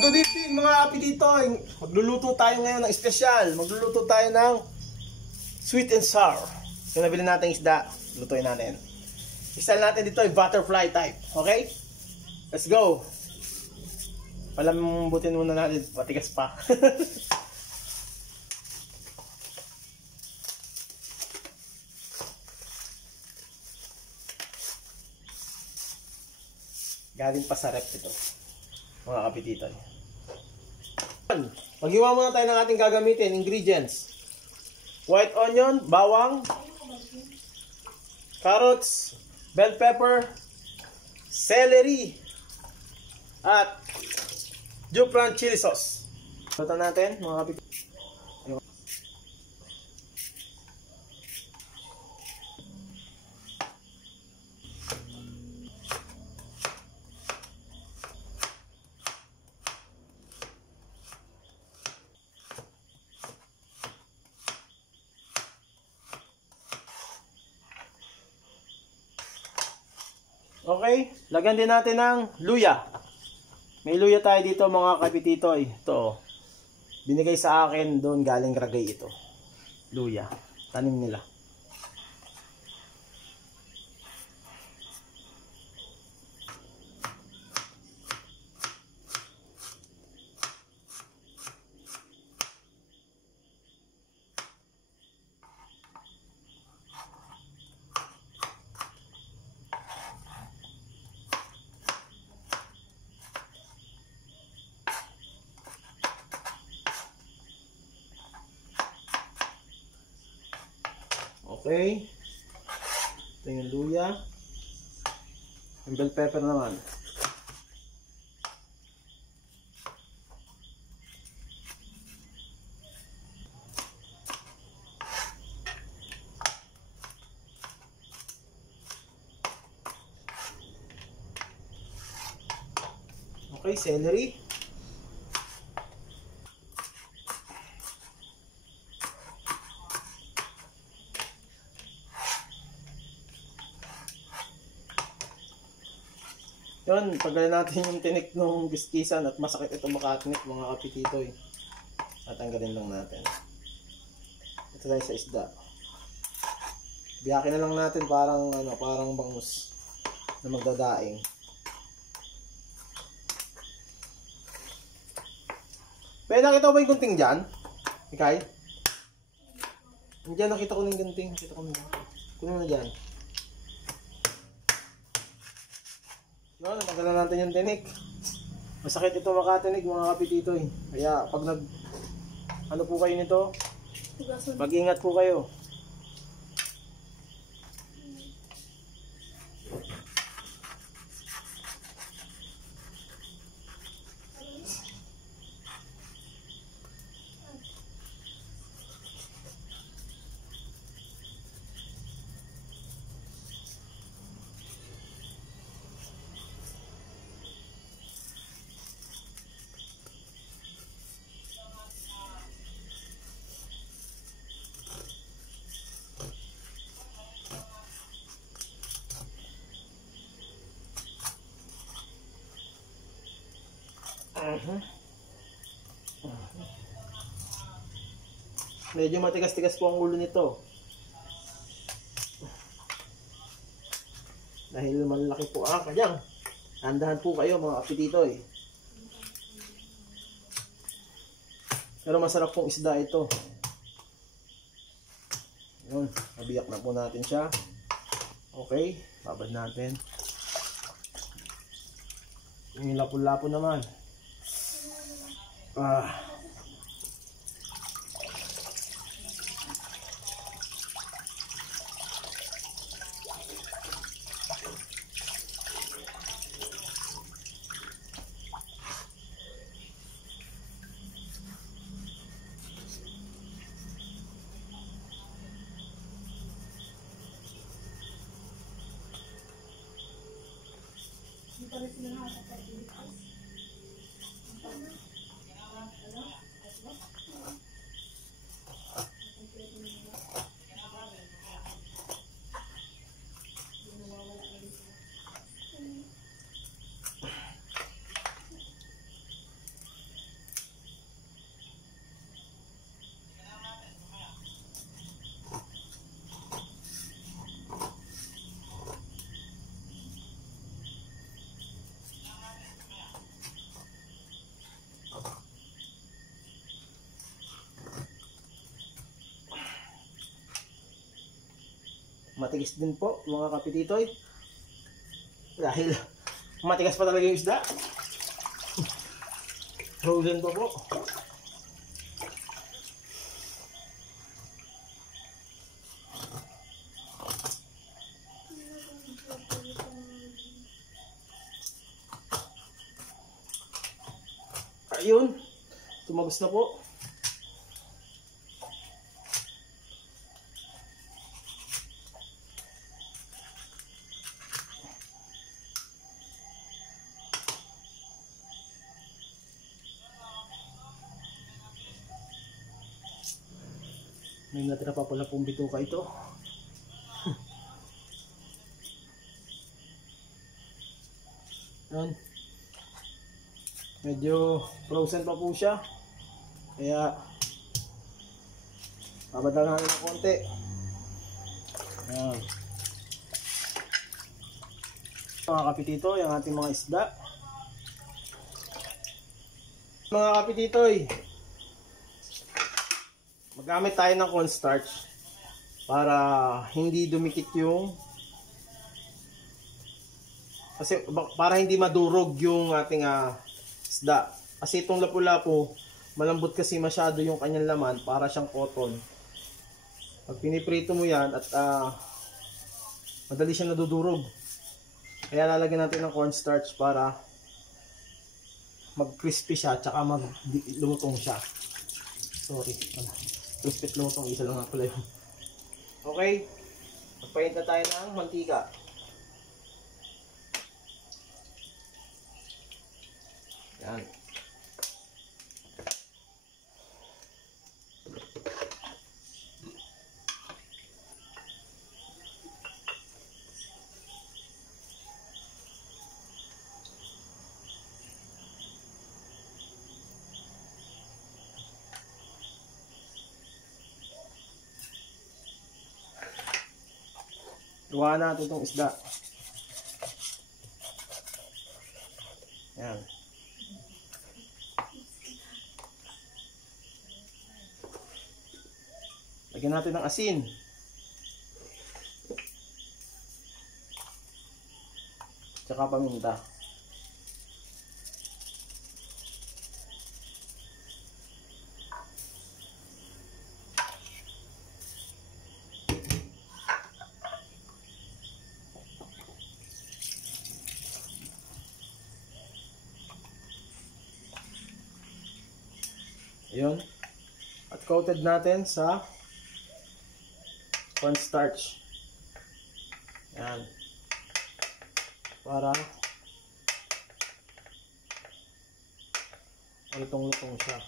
Good evening mga apetitoy. Magluluto tayo ngayon ng espesyal. Magluluto tayo ng sweet and sour. Yung nabili natin isda, lutuin natin. Style natin dito ay butterfly type. Okay? Let's go. Palambutin muna natin, patigas pa. Galing pa sa rep ito, mga kapititoy. Maghiwa muna tayo ng ating gagamitin. Ingredients: white onion, bawang, carrots, bell pepper, celery, at Jufran chili sauce. Luto natin mga kapititoy. Okay, lagyan din natin ng luya. May luya tayo dito mga kapititoy. Ito, binigay sa akin doon galing Ragay ito. Luya, tanim nila. Okay. Ito yung luya. Yung bell pepper naman. Okay, celery. Yun, paggalin natin yung tinik ng biskisan at masakit ito makatinik mga kapititoy. Tatanggalin lang natin. Ito tayo sa isda. Biyakin na lang natin parang parang bangus na magdadaing. Pwede nakita ko ba yung gunting dyan? Ikay? Diyan nakita ko ng gunting. Nakita ko ng gunting. Kunin mo na dyan. No, natanggalan natin yung tinik. Masakit ito makatinig mga kapititoy. Kaya pag ano po kayo nito, mag-ingat po kayo. Medyo matigas-tigas po ang ulo nito. Dahil malaki po ang kanyang. Handahan po kayo mga kapititoy. Pero masarap pong isda ito. Yun, nabiyak na po natin siya. Okay, babad natin. Yung lapo-lapo naman. Matigas din po mga kapititoy. Dahil matigas pa talaga yung isda. Frozen pa po. Ayun, tumagos na po. May natira pa pala pong bituka ito. Yan. Medyo frozen pa po siya. Kaya babadalan natin ng konti. Yan. Mga kapitito, yung ating mga isda. Mga kapititoy, magamit tayo ng cornstarch para hindi dumikit yung para hindi madurog yung ating isda. Kasi itong lapu-lapu, malambot kasi masyado yung kanyang laman, para siyang cotton. Pag piniprito mo yan at madali siyang nadudurog. Kaya lalagyan natin ng cornstarch para mag-crispy siya at saka lumutong siya. Sorry. Crispy lumutong, isa lang nga pala yun. Okay. Magpaint na tayo ng mantika. Yan. Gawa natin itong isda. Yan. Lagyan natin ng asin. Tsaka paminta. Ayun. At coated natin sa cornstarch. Yan. Para lutong-lutong siya.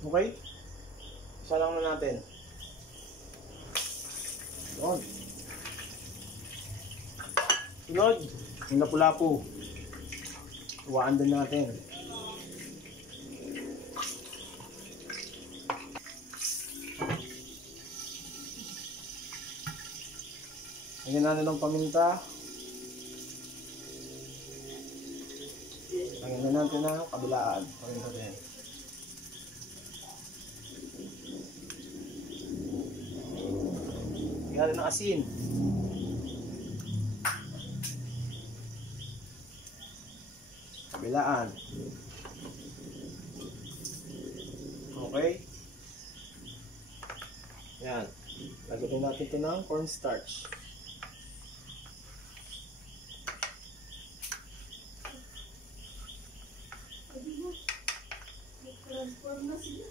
Okay? Isa lang na natin. Doon. Sunod, yung lapu-lapu. Tuwaan din natin. Lagyan natin ng paminta. Lagyan natin ng kabilaan. Paminta din. Lagyan ng asin. Kabilaan. Okay. Yan. Lagyan natin ito ng cornstarch. Transform na sila.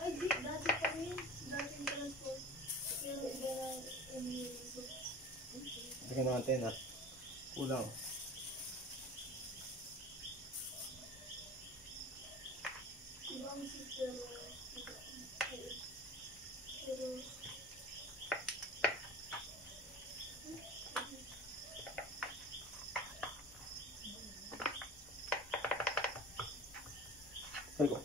Ay, di, dati pa rin. Dating transport. Pero iba na Lagyan natin at kulang. ibang sistema. Pero Balik ko.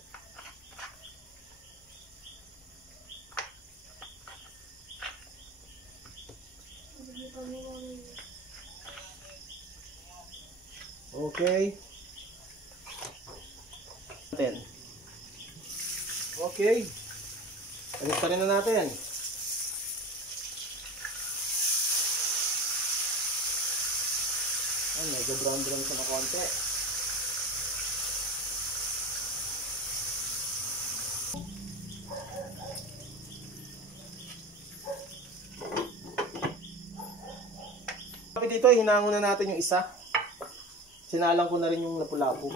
Okay. Okay. Alistarin rin na natin. Ay, medyo brown-brown siya na konti. Kapit dito, hinango na natin yung isa. Sinalang ko na rin yung lapu-lapu.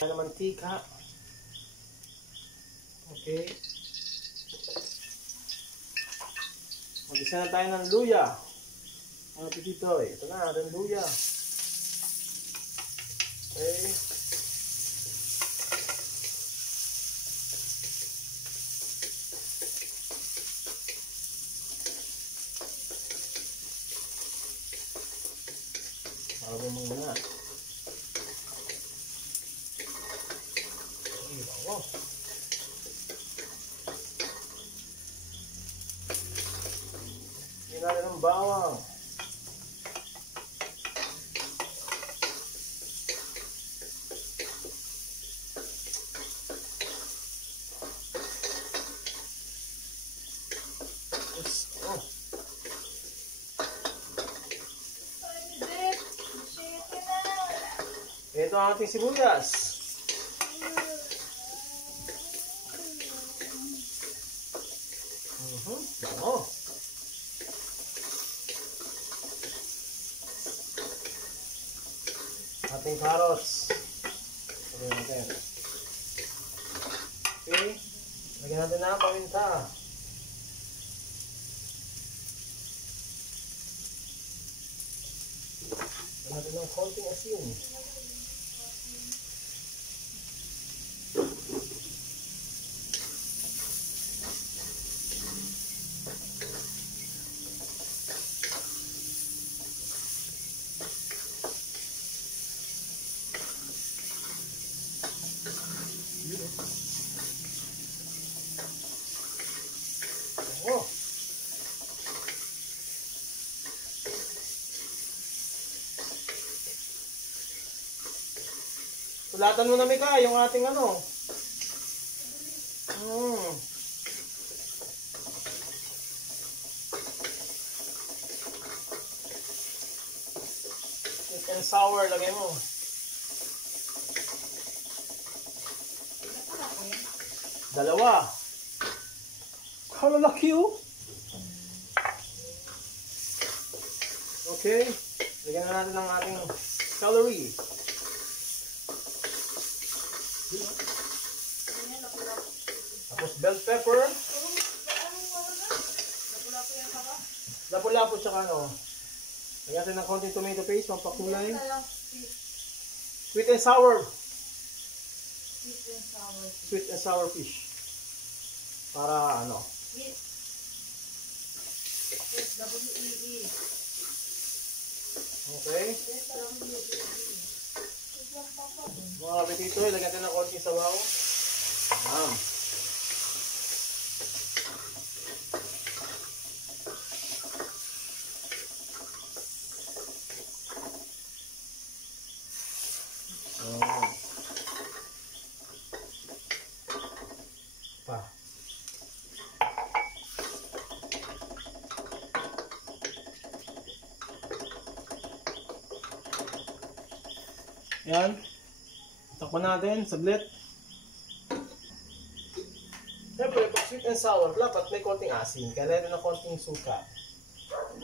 Na mantika. Okay. Mag-isa na tayo ng luya. Mga pitito, ito na, ating luya. Okay. Bago muna. Hinala ng bawang. Ito ang ating sibuyas. Oh. Ating carrots. Lagyan natin. Okay. Lagyan natin na paminta. Lagyan natin ng konting asin. Oh. Sulatan mo na, Mika, yung ating ano. Sweet and sour, lagay mo. Dalawa. Kalalaki oh. Okay. Lagyan na natin ng ating celery. Tapos bell pepper. Lapu-lapu tsaka ano. Lagyan natin ng konting tomato paste, pampakulay. Sweet and sour. Sweet and sour fish. Para ano? Okay. Mga kapitito, ilagyan natin ng konting sabaw. Yan. Takpan natin, saglit. Siyempre, pag sweet and sour, dapat may konting asin. Kaya rin ng konting suka.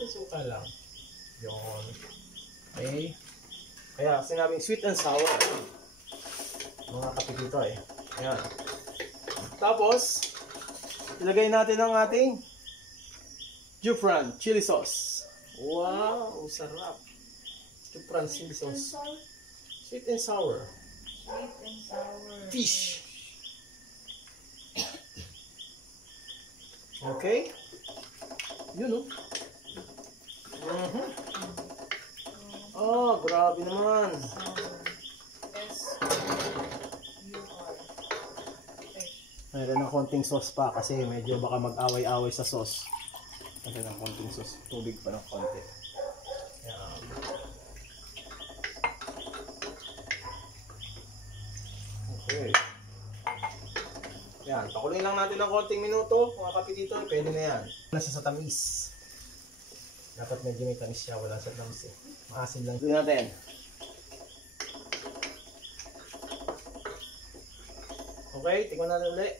Suka lang. Yun. Okay. Kaya sinabing sweet and sour. Mga kapitito eh. Ayan. Tapos, ilagay natin ang ating Jufran chili sauce. Wow, sarap. Jufran chili sauce. Sweet and sour. Sweet and sour. Fish. Okay. Yun, oh. Oh, grabe naman. Mayroon ng konting sauce pa kasi medyo baka mag-away-away sa sauce. Mayroon ng konting sauce. Tubig pa ng konti. Yan. Okay. Yan. Pakuloyin lang natin ng konting minuto. Mga kapitito, pwede na yan. Nasa sa tamis. Dapat medyo may tamis siya. Wala sa tamis eh. Maasin lang. Ito natin. Okay, tingnan natin ulit.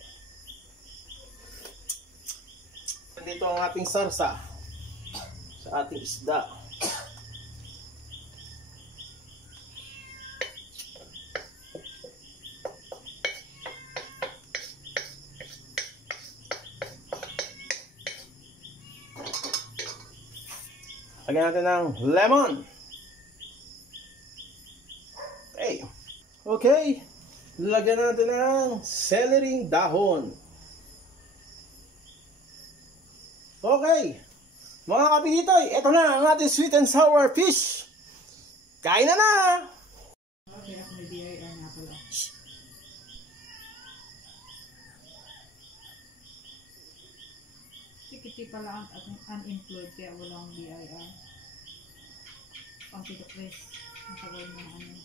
Dito ang ating sarsa sa ating isda. Lagyan natin ng lemon. Okay. Okay. Lagyan natin ng celery dahon. Okay. Mga kapititoy, ito na ang ating sweet and sour fish. Kain na na! Okay, ako may BIR na pala. Tikiti pala ang unemployed kaya walang BIR. Pang titokres. Matagal na ano.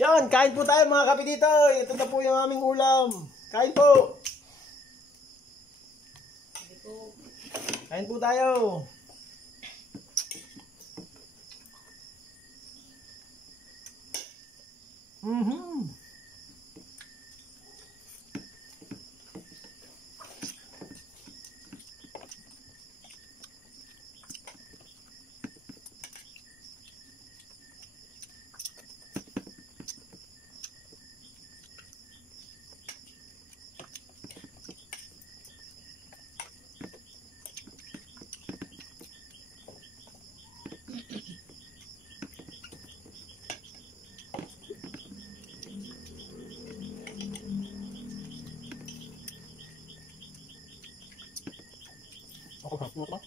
Yan, kain po tayo mga kapititoy. Ito na po yung aming ulam. Kain po. Kain po tayo. Ako ba?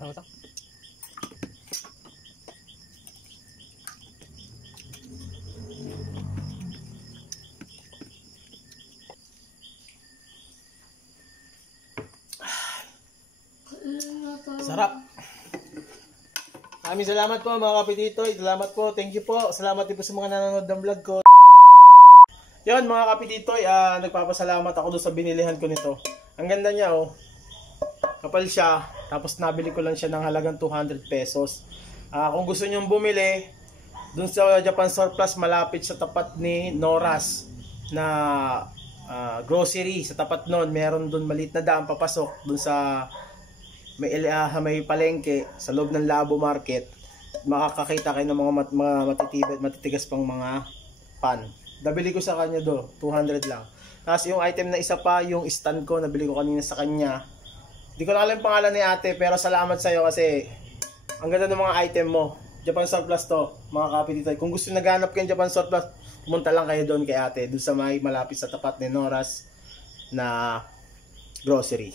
Ano ito? Sarap. Maraming salamat po mga kapititoy. Salamat po. Thank you po. Salamat din po sa mga nanonood ng vlog ko. Yon mga kapititoy, nagpapasalamat ako doon sa binilihan ko nito. Ang ganda niya oh. Kapal siya. Tapos nabili ko lang siya ng halagang 200 pesos. Kung gusto niyo bumili, doon sa Japan Surplus malapit sa tapat ni Noras na grocery. Sa tapat noon, meron doon maliit na daan papasok doon sa may palengke sa loob ng Labo Market. Makakakita kayo ng mga matitigas pang mga pan. Nabili ko sa kanya do, 200 lang. Tapos yung item na isa pa, yung stand ko, nabili ko kanina sa kanya. Hindi ko na alam yung pangalan ni ate, pero salamat sa'yo kasi ang ganda ng mga item mo. Japan Surplus to, mga kapititoy. Kung gusto naghanap kayo ng Japan Surplus, pumunta lang kayo doon kay ate, doon sa may malapit sa tapat ni Noras na grocery.